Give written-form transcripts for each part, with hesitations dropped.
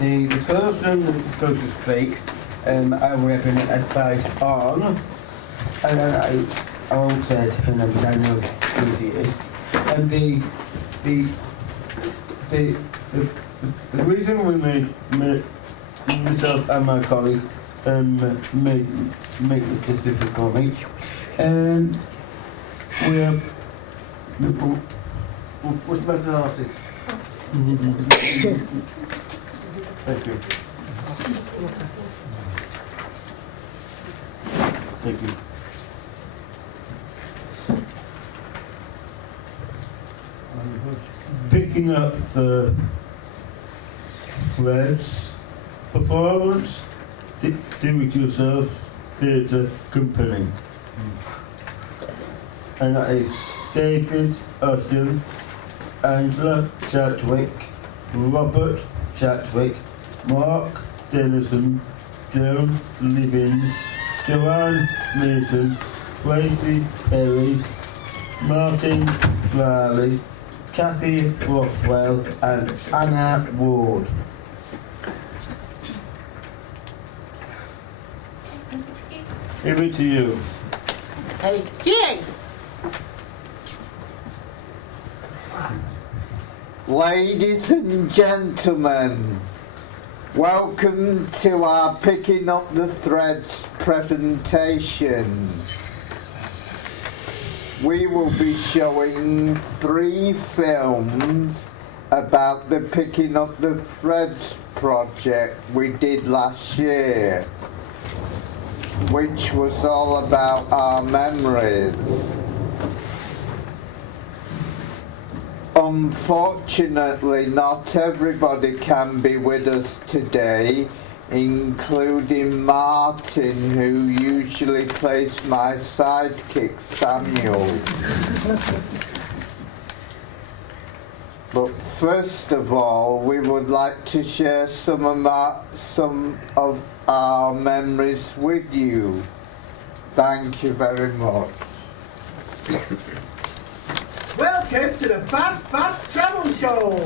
The person that's going to speak, I will have an advice on, and I won't say her name, but I know who she is. And the reason we made myself and my colleague make this difficult, we're what's about the artist? Thank you. Thank you. Picking up the threads, performance, do-it-yourself theatre company. And that is David Usher, Angela Chadwick, Robert Chadwick, Mark Dennison, Joan Lavin, Joanne Mason, Tracy Perry, Martin Riley, Cathy Rothwell and Anna Ward. Give it to you. Okay. Ladies and gentlemen, welcome to our Picking Up the Threads presentation. We will be showing 3 films about the Picking Up the Threads project we did last year, which was all about our memories. Unfortunately, not everybody can be with us today, including Martin, who usually plays my sidekick, Samuel. But first of all, we would like to share some of our memories with you. Thank you very much. Welcome to the Fast Travel Show.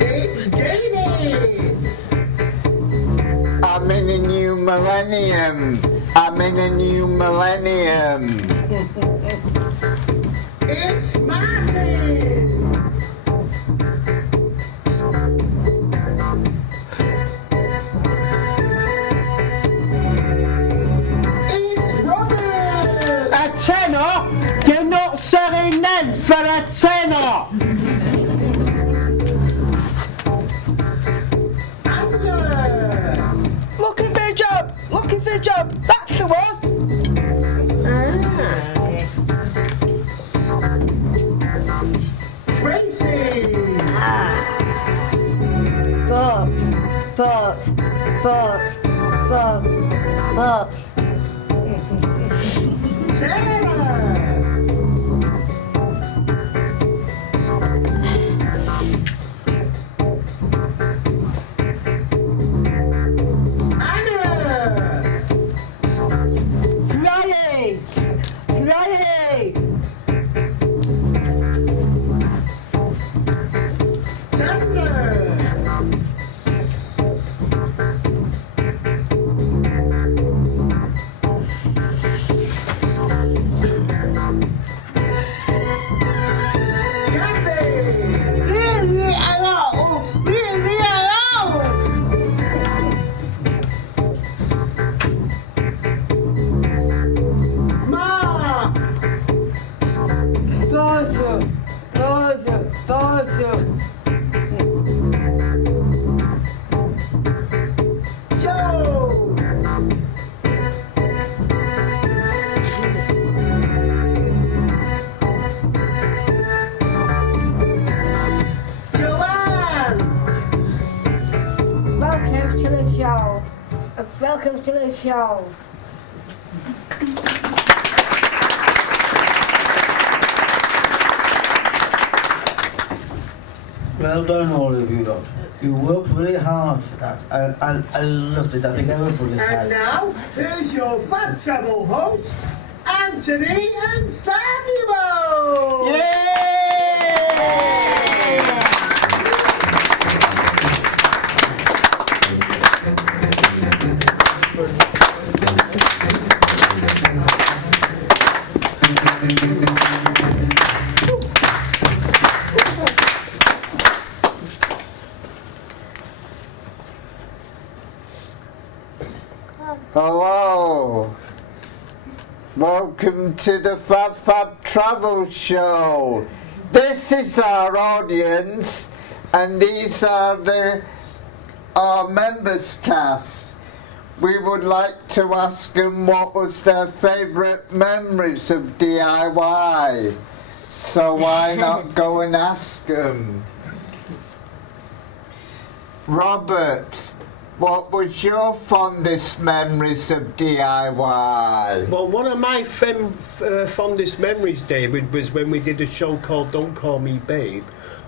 It's David. I'm in a new millennium. I'm in a new millennium. It's Martin. It's Robert. A tenner? You're not selling them for a tenner! Angela. Looking for a job! Looking for a job! That's the one! Tracy. But. Sarah. Welcome to the show. Well done, all of you lot. You worked really hard for that. I loved it. I think everybody And did. now, here's your Fat Travel host, Anthony and Samuel! Hello. Welcome to the Fab Travel Show. This is our audience, and these are our members cast. We would like to ask them what was their favourite memories of DIY. So why not go and ask them? Robert, what was your fondest memories of DIY? Well, one of my fondest memories, David, was when we did a show called Don't Call Me Babe.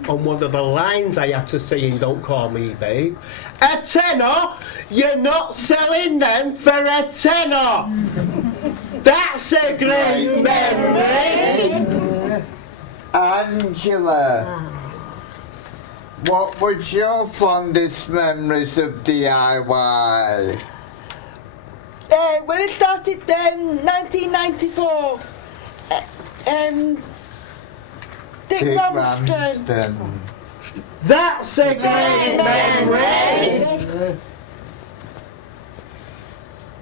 On one of the lines I had to say in Don't Call Me Babe, a tenner, you're not selling them for a tenner. That's a great memory. Angela, what was your fondest memories of DIY? When it started in 1994, Dick Ramsden. That's a great memory.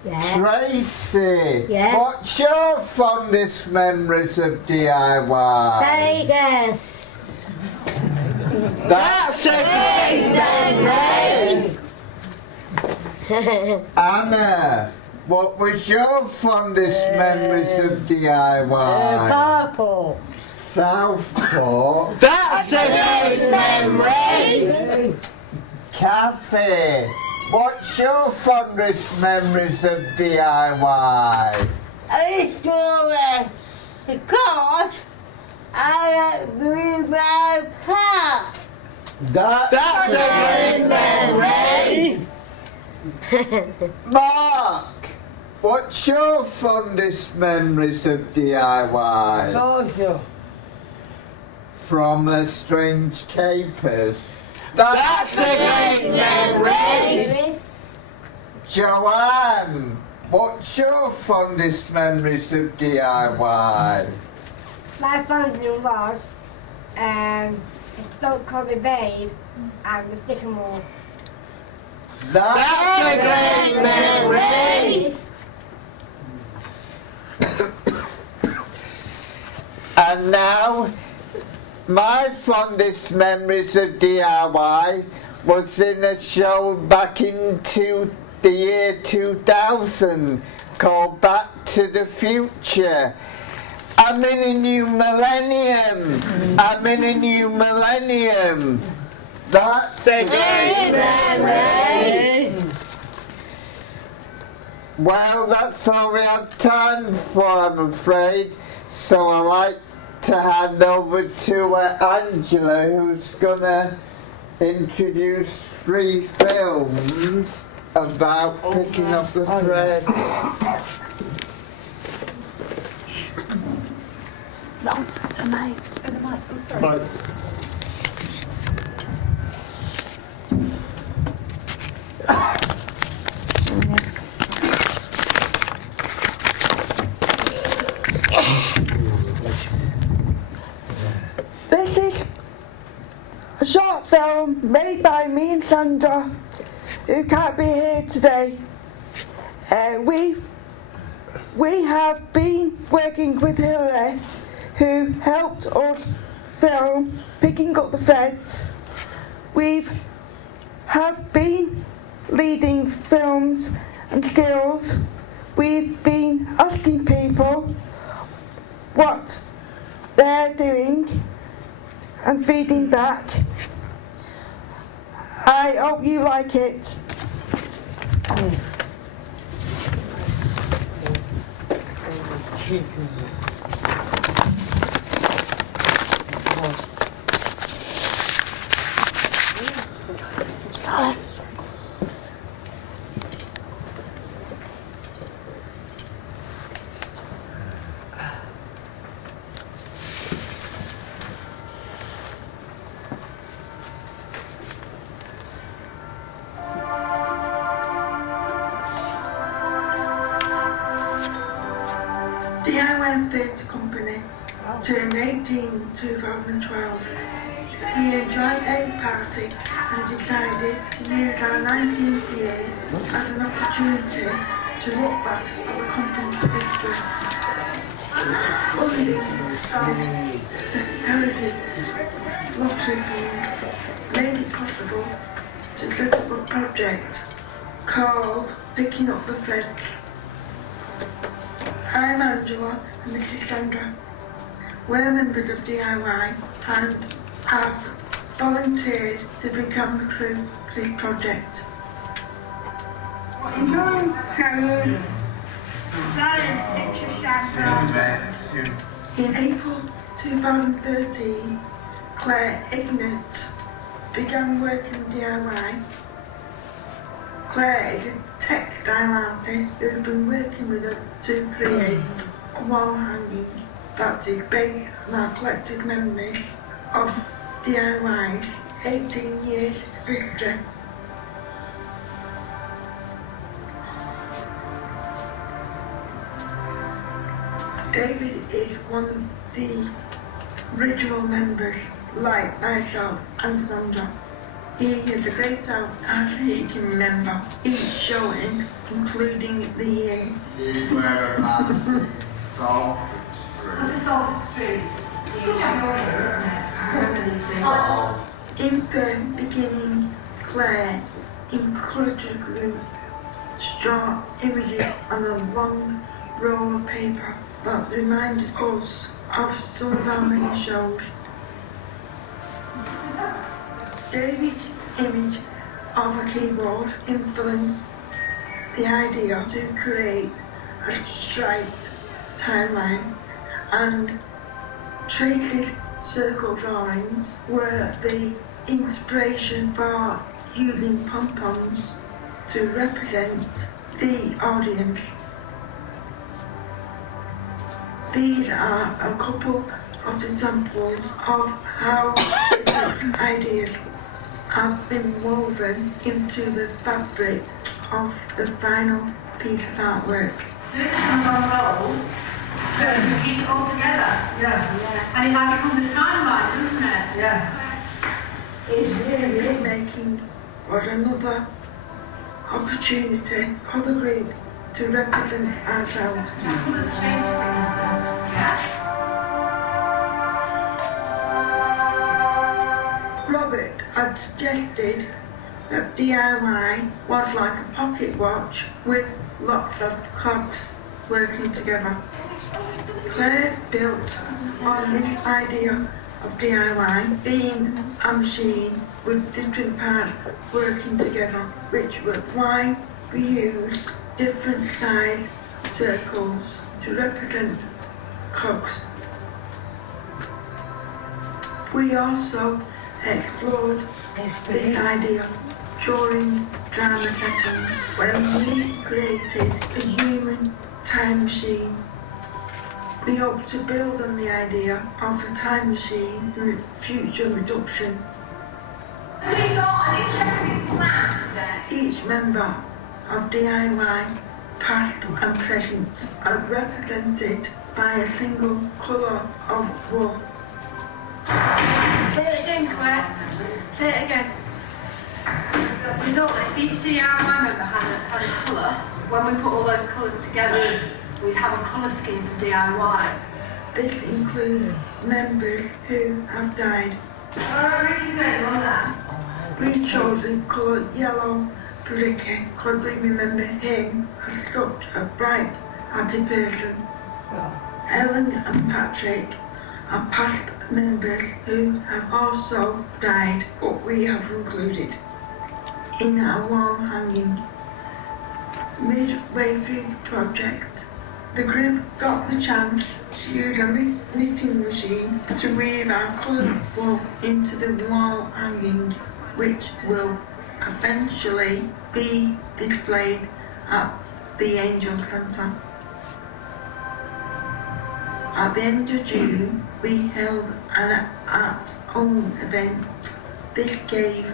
Yeah. Tracy, Yeah? what's your fondest memories of DIY? Vegas. That's a great Anna, what was your fondest memories of DIY? Purple. Southport. That's a great memory. Cathy, what's your fondest memories of DIY? I stole it because I blew my past. That's a great memory. Mark, what's your fondest memories of DIY? Also. From a Strange Capers. That's a great memory. Joanne, what's your fondest memories of DIY? My fondest was Don't Call Me Babe and the Sycamore. That's a great memory. And now, my fondest memories of DIY was in a show back into the year 2000 called Back to the Future. I'm in a new millennium. I'm in a new millennium. That's a great memory. Well, that's all we have time for, I'm afraid. So I'd like to hand over to Angela, who's going to introduce 3 films about picking up the threads. No, the mic. Right. This is a short film made by me and Sandra, who can't be here today. We have been working with Hillary, who helped us film Picking Up the Threads. We have been leading films and skills. We've been asking people what they're doing and feeding back. I hope you like it. Silence. DIY Theatre Company turned 18 in 2012. We enjoyed a party and decided to use our 19th year as an opportunity to look back at the company's history. Funding from the Heritage Lottery Fund made it possible to set up a project called Picking Up the Threads. I'm Angela and this is Sandra. We're members of DIY and have volunteered to become the crew for this project. In April 2013, Claire Ignat began working in DIY. Claire is a textile artist who has been working with us to create a wall hanging that is based on our collective memories of DIY's 18 years history. David is one of the original members, like myself and Sandra. He is a great help as he can remember each showing, including the year. These were the last salted streets. Was it salted streets? Good job, isn't it? Salt. In the beginning, Claire encouraged the group to draw images on a long roll of paper that reminded us of some of our many shows. David's image of a keyboard influenced the idea to create a striped timeline, and Tracy's circle drawings were the inspiration for using pom-poms to represent the audience. These are a couple of examples of how different ideas have been woven into the fabric of the final piece of artwork. Do it on one roll, to keep it all together. Yeah. And it like becomes a timeline, doesn't it? Yeah. Printmaking was another opportunity for the group to represent ourselves. Colours change things then. Yeah. Robert had suggested that DIY was like a pocket watch with lots of cogs working together. Claire built on this idea of DIY being a machine with different parts working together, which was why we used different size circles to represent cogs. We also explored this idea during drama sessions when we created a human time machine. We hope to build on the idea of a time machine in future reduction. We've got an interesting plan today. Each member of DIY, past and present, are represented by a single colour of wool. Say it again, Claire. Say it again. The result that each DIY member had a colour. When we put all those colours together, we'd have a colour scheme for DIY. This includes members who have died. Ricky's name on that. We chose the colour yellow for Ricky because we remember him as such a bright, happy person. Ellen and Patrick are past members who have also died, but we have included in our wall hanging. Midway through the project, the group got the chance to use a knitting machine to weave our coloured wool into the wall hanging, which will eventually be displayed at the Angel Centre. At the end of June, we held an at-home event. This gave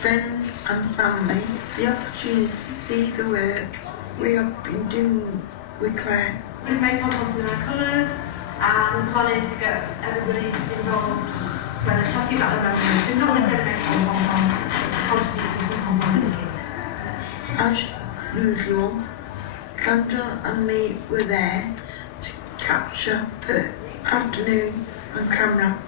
friends and family the opportunity to see the work we have been doing with Claire. We've made content in our colours, and the plan is to get everybody involved when they're chatting about their memories. So not necessarily make pom-pom, contribute to some pom-pom making. As usual, Sandra and me were there to capture the afternoon on camera.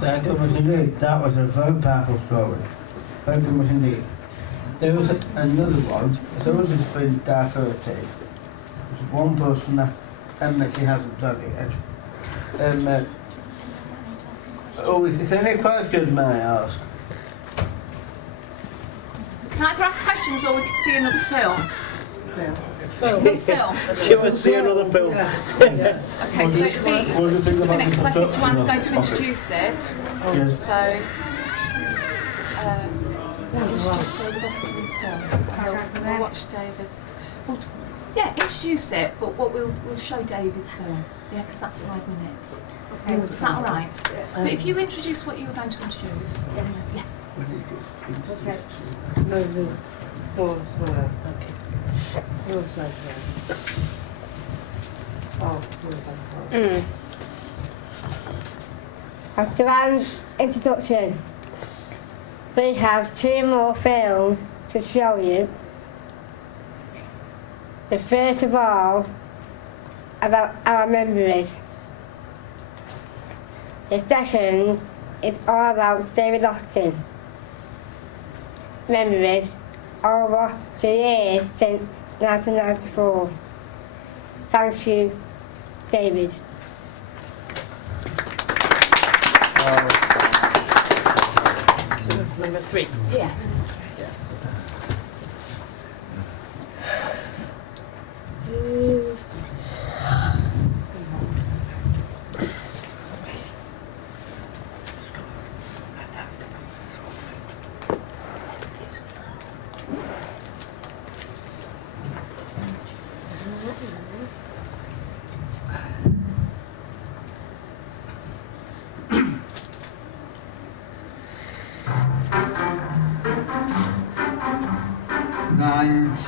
Thank you much indeed. That was a very powerful story. Thank you much indeed. There was another one. So it's been diverted. There's one person that she hasn't done it yet. Is there any questions, may I ask? Can I either ask questions or we could see another film? Film. She wants to see another film. Okay, so it'd be just a minute because I think Joanne's going to introduce it. Yes. So, introduce David's film. We'll watch David's. Well, yeah, introduce it, but what we'll show David's film. Yeah, because that's 5 minutes. Okay. Is that all right? But if you introduce what you were going to introduce. Yeah. Okay. After Anne's introduction, we have 2 more films to show you. The first of all, about our memories. The second is all about David Austin. Memories over the years since 1994. Thank you, David. Number 3. Yeah.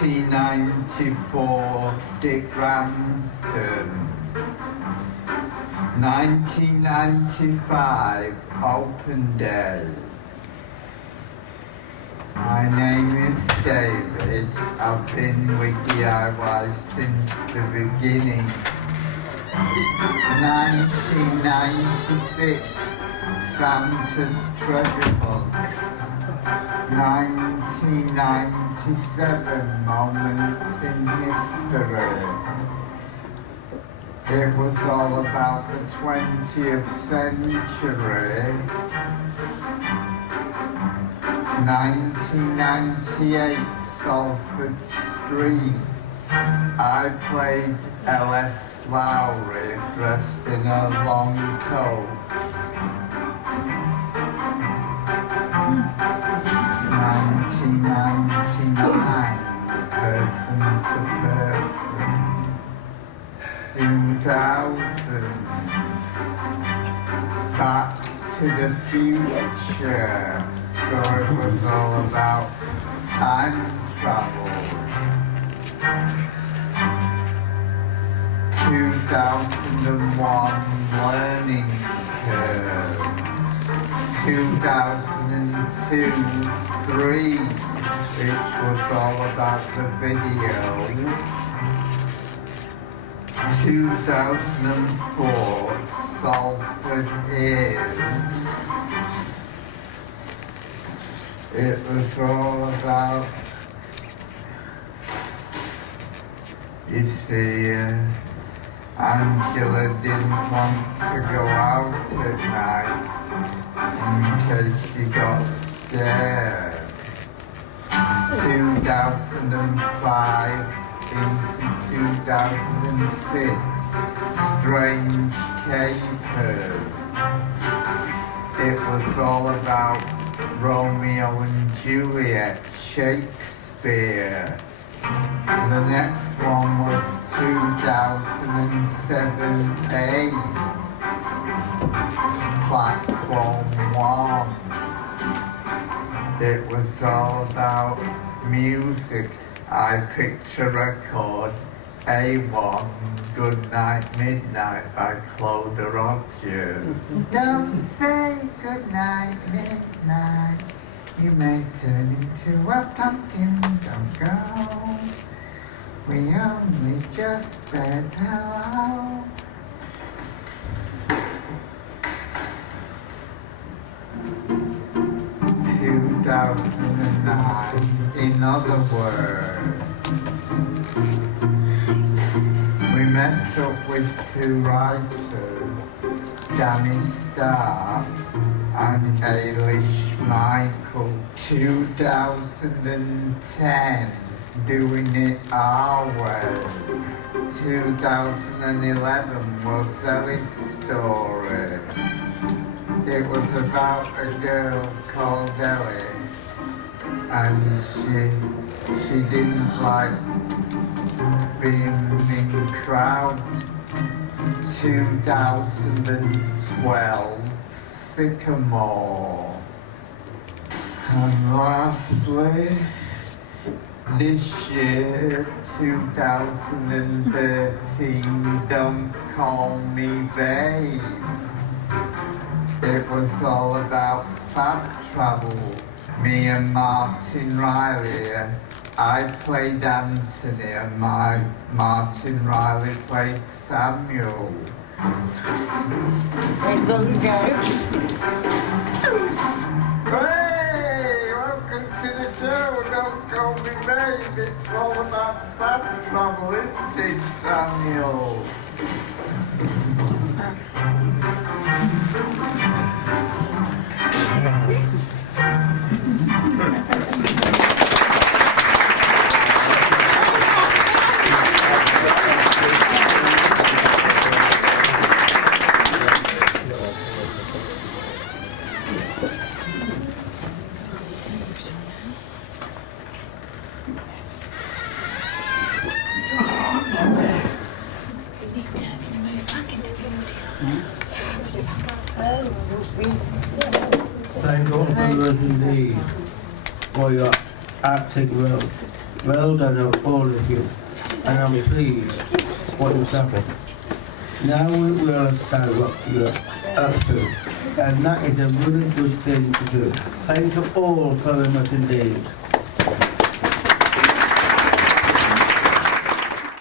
1994, Dick Ramsden. 1995, Open Day. My name is David. I've been with DIY since the beginning. 1996, Santa's Treasure Hunt. 1997, Moments in History. It was all about the 20th century. 1998, Salford Streets. I played L.S. Lowry dressed in a long coat. 1999, Person to Person. 2000, Back to the Future. So it was all about time travel. 2001, Learning Curve. 2002, 3, which was all about the video. 2004, Salford is. It was all about, you see, Angela didn't want to go out at night in case she got scared. 2005 into 2006, Strange Capers. It was all about Romeo and Juliet, Shakespeare. The next one was 2007-8, Platform 1. It was all about music. I picked a record, A1, Good Night Midnight by Claude Rogers. Don't say good night midnight, you may turn into a pumpkin, don't go. We only just said hello. In other words, we met up with two writers, Danny Starr and Ailish Michael. 2010, doing it our way. 2011 was Ellie's story. It was about a girl called Ellie, and she didn't like being in crowds. 2012, Sycamore. And lastly, this year, 2013, Don't Call Me Babe. It was all about fab travel. Me and Martin Riley. I played Anthony and Martin Riley played Samuel. Hey, welcome to the show. Don't call me babe. It's all about fab travel, isn't it, Samuel? Thank all for indeed for your acting well. Well done, all of you, and I'm pleased what has happened. Now we will understand what you're up to, and that is a really good thing to do. Thank you all very much indeed.